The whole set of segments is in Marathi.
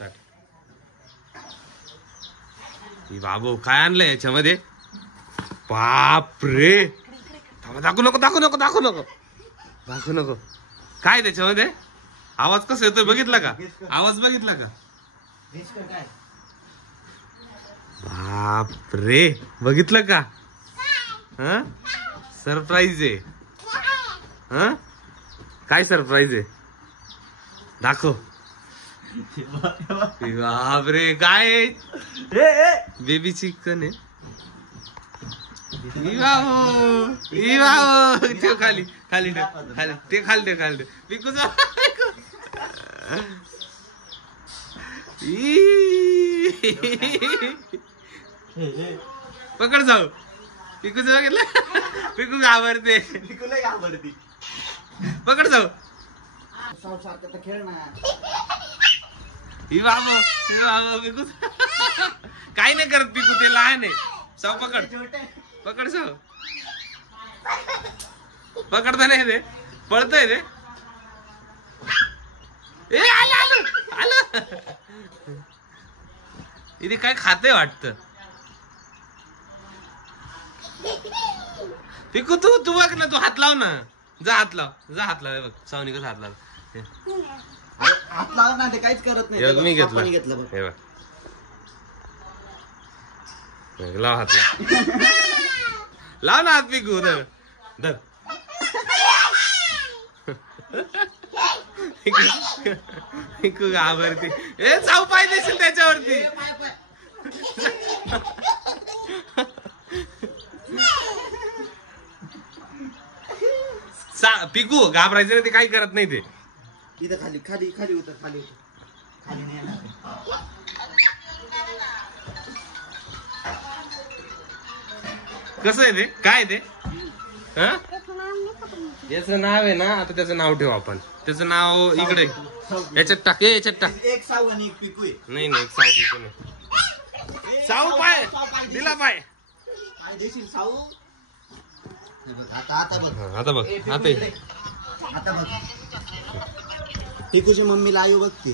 स्टार्ट. बाबू काय आणलंय याच्यामध्ये? बाप रे, दाखवू नको दाखवू नको दाखवू नको दाखवू नको. काय त्याच्यामध्ये? आवाज कसा येतोय बघितला का? आवाज बघितला का? बाप रे, बघितलं का? हा, सरप्राईज आहे. हा, काय सरप्राईज आहे? दाखव. बाप रे, काय? बेबी चिकन आहे. ठेव खाली खाली ठेव खाली ते खाली ठेव खाली ठेव. पिकूचा पकड जाऊ. पिकूच बघितलं? पिकू घाबरते. पकड जाऊ. ही बाबा पिकू काय नाही करत. पिकू ते लहान आहे. साव पकड पकड साव. पकडता नाही ते, पळतय ते. ए आलं आलं आलं. इथे काय खाते वाटतं. पिकू तू तू बघ ना, तू हात लाव ना. जा हात लाव, जा हात लाव. बघ सावनी कसं हात लाव. हात लाव ना, ते काहीच करत नाही. मी घेतलं हे बघ. लाव हात लाव. लाव ना हात पिकू. धर धर. पिकू घाबरते. ए जाऊ पाय देशील त्याच्यावरती. पिकू घाबरायचं नाही, ते काही करत नाही ते. इथं खाली खाली खाली उतर खाली उतर. खाली नाही येणार. कसं आहे ते? काय ते? याचं नाव आहे ना, आता त्याचं नाव ठेवू आपण. त्याचं नाव इकडे याच्यात टाक. याच्यात टाक. एक साव आणि एक पिकू आहे. नाही नाही, एक साव पिकू नाही. साऊ पाय दिला पाय. काय देशील साऊ? आता आता बघ. आता बघ. आता बघ. पिकूची मम्मी लाईव बघते.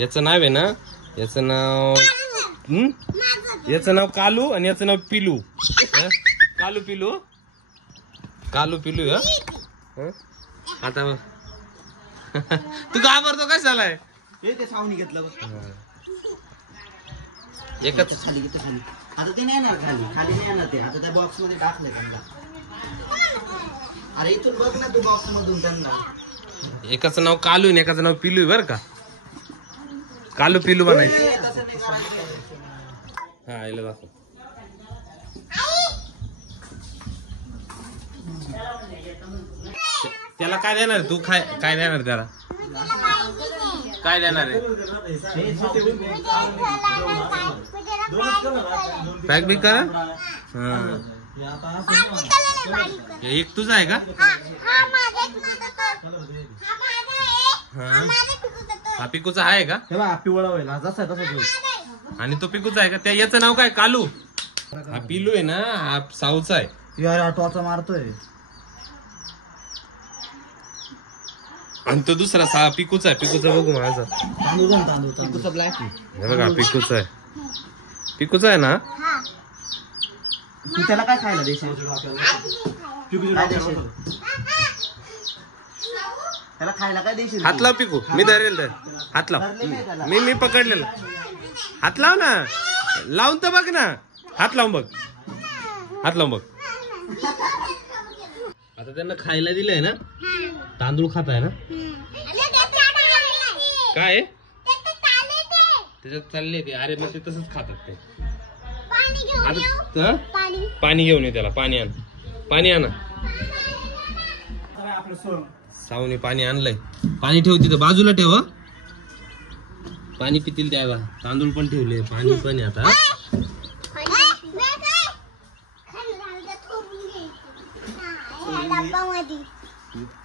याचं नाव आहे ना, याचं नाव याचं नाव कालू आणि याचं नाव पिलू. कालू पिलू कालू पिलू. आता बघ. तू घाबरतो काय झालाय? ते सावनी घेतलं बघ. एकच खाली घेतो खाली. आता ते नाही येणार खाली. खाली नाही येणार ते. आता त्या बॉक्स मध्ये टाकलं त्यांना. अरे इथून बघ ना तू बॉक्स मधून त्यांना. एकाचं नाव कालू आणि एकाचं नाव पिलू आहे बरं का. कालू पिलू बनायचं. हा याला दाखव. त्याला काय देणार तू? काय देणार त्याला? काय देणार आहे? पॅक बी करा. एक तुझा आहे का? हा पिकूचा आहे का? पिवळा होईल जसा तसा. आणि तो पिकूचा आहे का? त्या याचं नाव काय? कालू. हा पिलू आहे ना, हा साऊचा आहे. यार ऑटोचा मारतोय. आणि तो दुसरा पिकूचा आहे. पिकूचा बघू माझा. पिकूचा ब्लॅक आहे. हे बघा पिकूचा आहे. पिकूचा आहे ना. तू त्याला काय खायला देशील? त्याला खायला काय देशील? हात लाव पिकू. मी धरेल तर. हात लाव. मी पकडलेलं. हात लाव ना. लावून तर बघ ना. हात लावून बघ. हात लावून बघ. आता त्यांना खायला दिलंय ना. तांदूळ खात आहे ना. काय त्याच्यात चालले ते? अरे मग ते तसंच खातात ते. पाणी घेऊन ये त्याला. पाणी आण. पाणी आणा. सावनी पाणी आणलंय. पाणी ठेव तिथं बाजूला ठेव. पाणी पितील त्याला. तांदूळ पण ठेवले. पाणी पण आहे आता.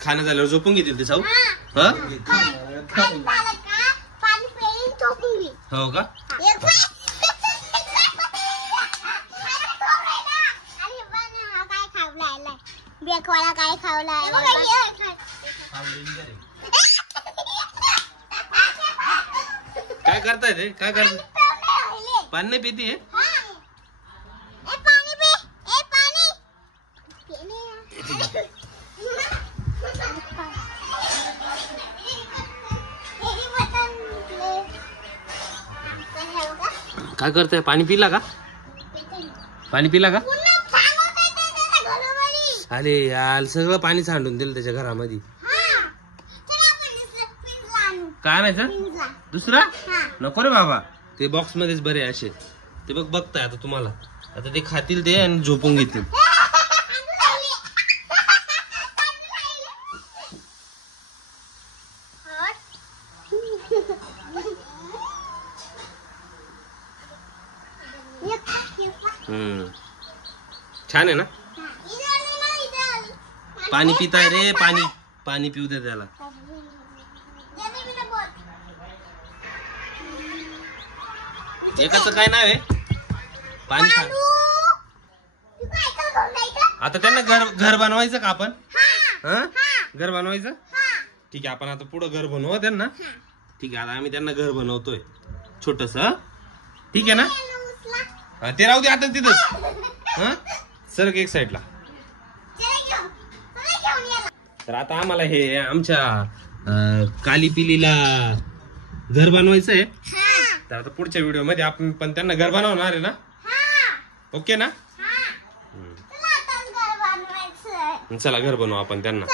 खाणं झाल्यावर झोपून घेतील ते साऊ. हो का? काय खावलाय? काय करताय ते? काय करताय? राहिले. पाणी नाही पितीये? हा. ए पाणी पी. ए पाणी. पी नाही. काय करताय? पाणी पिला का? पाणी पिला का? अरे यार सगळं पाणी सांडून दिलं त्याच्या घरामध्ये. काय आणायचं? दुसरा नको रे बाबा, ते बॉक्स मध्येच बरे असे. ते बघताय आता तुम्हाला. आता ते खातील ते आणि झोपून घेतील. छान आहे ना? पाणी पिताय रे, पाणी पाणी पिऊ दे त्याला. एकाचं काय नाव आहे? पाणी खा. आता त्यांना घर बनवायचं का आपण? हा, घर बनवायचं. ठीक आहे, आपण आता पुढं घर बनवू त्यांना. ठीक आहे, आता आम्ही त्यांना घर बनवतोय छोटस. ठीक आहे ना? ते राहू दे आता तिथं. सर एक साईडला. तर आता आम्हाला हे आमच्या काली पिलीला घर बनवायचं आहे. तर आता पुढच्या व्हिडिओ मध्ये आपण पण त्यांना घर बनवणार आहे ना? ओके ना? चला घर बनवू आपण त्यांना.